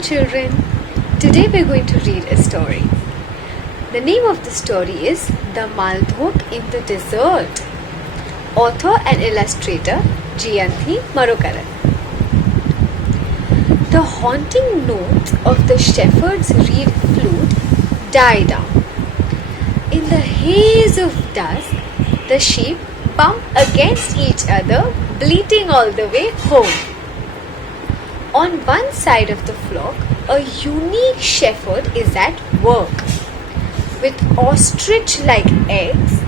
children. Today we're going to read a story. The name of the story is The Maldhok in the Desert. Author and illustrator Jeyanthi Manokaran. The haunting notes of the shepherd's reed flute die down. In the haze of dusk, the sheep bump against each other, bleating all the way home. On one side of the flock, a unique shepherd is at work. With ostrich-like eggs,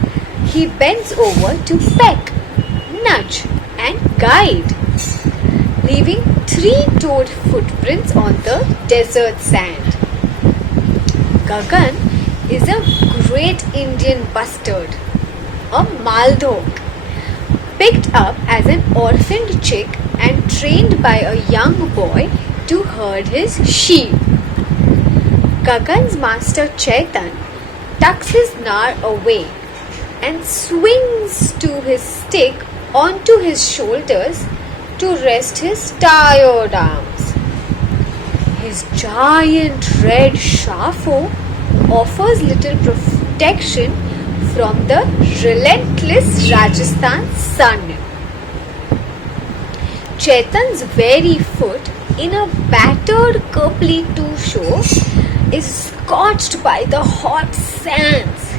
he bends over to peck, nudge, and guide, leaving three-toed footprints on the desert sand. Gagan is a great Indian bustard, a Maldhok, picked up as an orphaned chick and trained by a young boy to herd his sheep. Gagan's master Chaitan tucks his gnar away and swings to his stick onto his shoulders to rest his tired arms. His giant red Shah offers little protection from the relentless Rajasthan sun. Chaitan's very foot, in a battered Kapli-2 show, is scorched by the hot sands.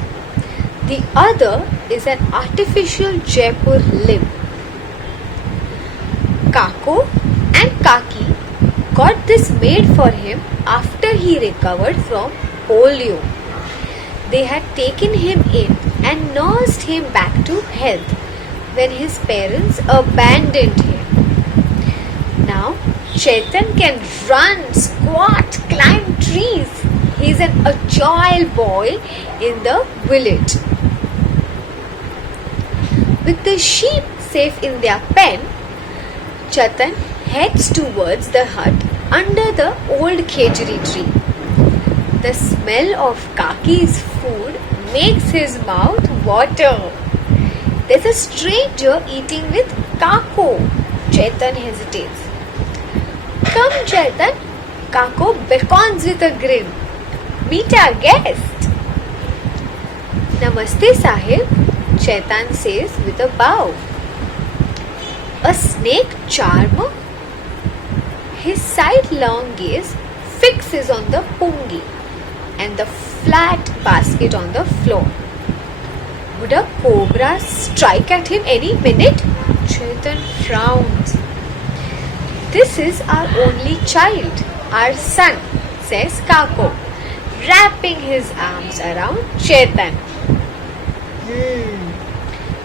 The other is an artificial Jaipur limb. Kako and Kaki got this made for him after he recovered from polio. They had taken him in and nursed him back to health when his parents abandoned him. Now, Chaitan can run, squat, climb trees. He's an agile boy in the village. With the sheep safe in their pen, Chaitan heads towards the hut under the old khejri tree. The smell of Kaki's food makes his mouth water. There's a stranger eating with Kako. Chaitan hesitates. Come, Chaitan. Kako beckons with a grin. Meet our guest. Namaste, Sahib, Chaitan says with a bow. A snake charmer? His sidelong gaze fixes on the pungi and the flat basket on the floor. Would a cobra strike at him any minute? Chaitan frowns. This is our only child, our son, says Kako, wrapping his arms around Chaitan.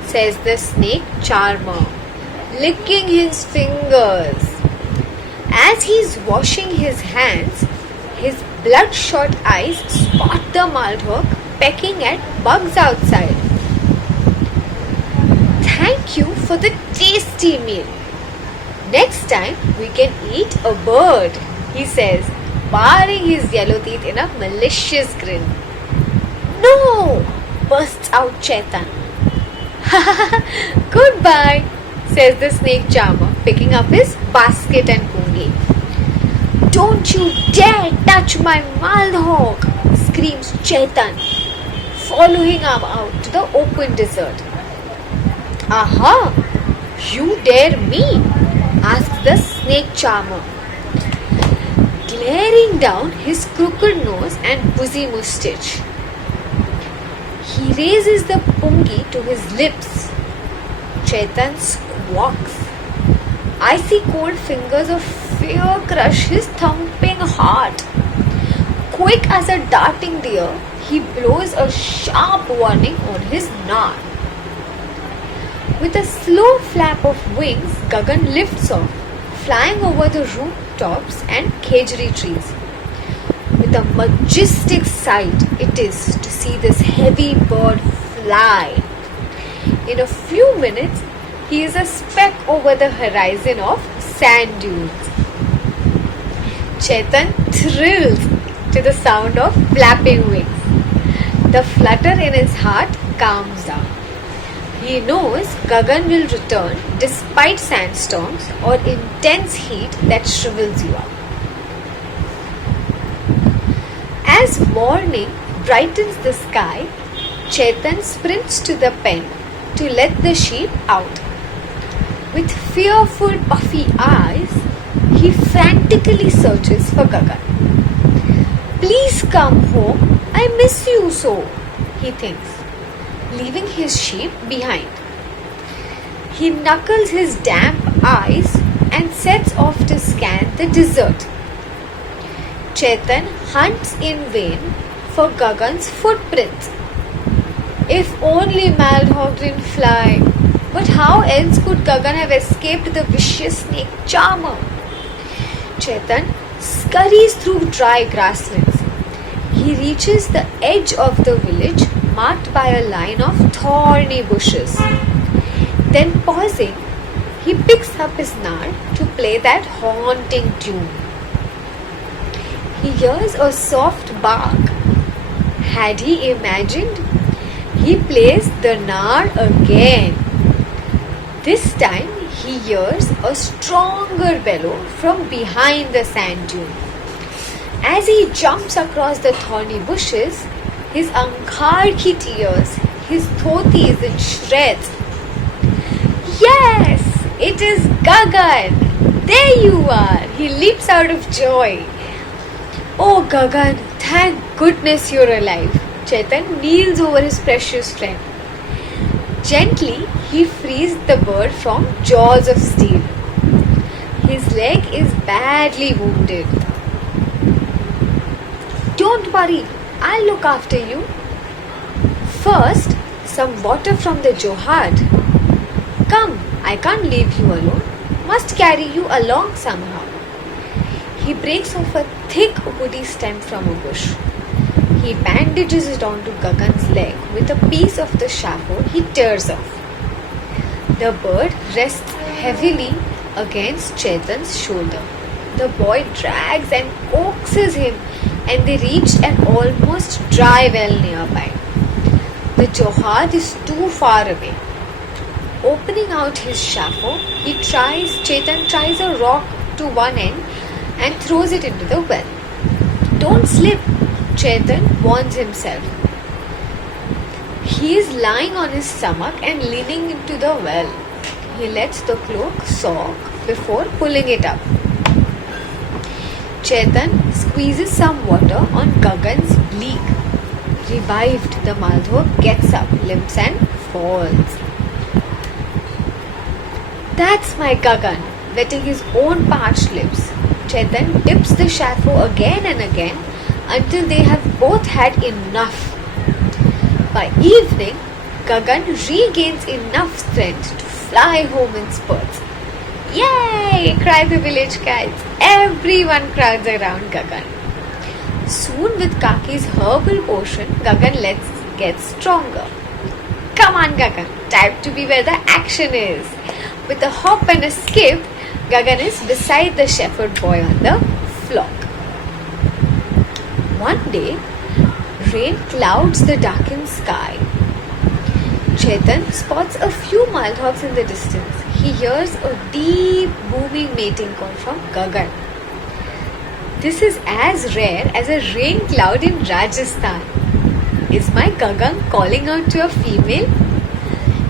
Says the snake charmer, licking his fingers. As he's washing his hands, his bloodshot eyes spot the Maldhok pecking at bugs outside. Thank you for the tasty meal. Next time we can eat a bird, he says, baring his yellow teeth in a malicious grin. No! Bursts out Chaitan. Goodbye, says the snake charmer, picking up his basket and pungi. Don't you dare touch my Maldhok, screams Chaitan, following him out to the open desert. Aha! You dare me? Asks the snake charmer, glaring down his crooked nose and bushy moustache. He raises the pungi to his lips. Chaitan squawks. Icy cold fingers of fear crush his thumping heart. Quick as a darting deer, he blows a sharp warning on his gnar. With a slow flap of wings, Gagan lifts off, flying over the rooftops and khejri trees. With a majestic sight it is to see this heavy bird fly. In a few minutes, he is a speck over the horizon of sand dunes. Chaitan thrills to the sound of flapping wings. The flutter in his heart calms down. He knows Gagan will return despite sandstorms or intense heat that shrivels you up. As morning brightens the sky, Chaitan sprints to the pen to let the sheep out. With fearful puffy eyes, he frantically searches for Gagan. Please come home, I miss you so, he thinks, leaving his sheep behind. He knuckles his damp eyes and sets off to scan the desert. Chaitan hunts in vain for Gagan's footprints. If only Maldhok didn't fly. But how else could Gagan have escaped the vicious snake charmer? Chaitan scurries through dry grasslands. He reaches the edge of the village marked by a line of thorny bushes. Then pausing, he picks up his nar to play that haunting tune. He hears a soft bark. Had he imagined? He plays the nar again. This time he hears a stronger bellow from behind the sand dune. As he jumps across the thorny bushes, his ankhar ki tears, his dhoti is in shreds. Yes, it is Gagan. There you are. He leaps out of joy. Oh Gagan, thank goodness you're alive. Chaitan kneels over his precious friend. Gently, he frees the bird from jaws of steel. His leg is badly wounded. Don't worry, I'll look after you. First, some water from the johad. Come, I can't leave you alone. Must carry you along somehow. He breaks off a thick woody stem from a bush. He bandages it onto Gagan's leg with a piece of the shafo he tears off. The bird rests heavily against Chaitan's shoulder. The boy drags and coaxes him, and they reach an almost dry well nearby. The johad is too far away. Opening out his shafo, Chaitan tries a rock to one end and throws it into the well. Don't slip, Chaitan warns himself. He is lying on his stomach and leaning into the well. He lets the cloak soak before pulling it up. Chaitan squeezes some water on Gagan's bleak. Revived, the Maldhok gets up, limps and falls. That's my Gagan, wetting his own parched lips. Chaitan dips the shafo again and again until they have both had enough. By evening, Gagan regains enough strength to fly home in spurts. Yay! Cry the village kites. Everyone crowds around Gagan. Soon, with Kaki's herbal potion, Gagan gets stronger. Come on, Gagan. Time to be where the action is. With a hop and a skip, Gagan is beside the shepherd boy on the flock. One day, rain clouds the darkened sky. Chaitan spots a few Maldhoks in the distance. He hears a deep booming mating call from Gagan. This is as rare as a rain cloud in Rajasthan. Is my Gagan calling out to a female?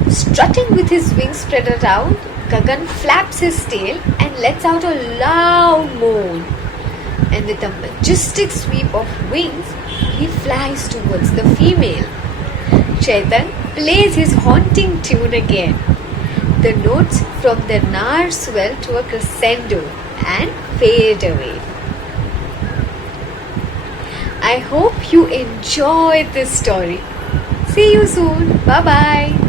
Strutting with his wings spread around, Gagan flaps his tail and lets out a loud moan. And with a majestic sweep of wings, he flies towards the female. Chaitan plays his haunting tune again. The notes from the nar swell to a crescendo and fade away. I hope you enjoyed this story. See you soon. Bye bye.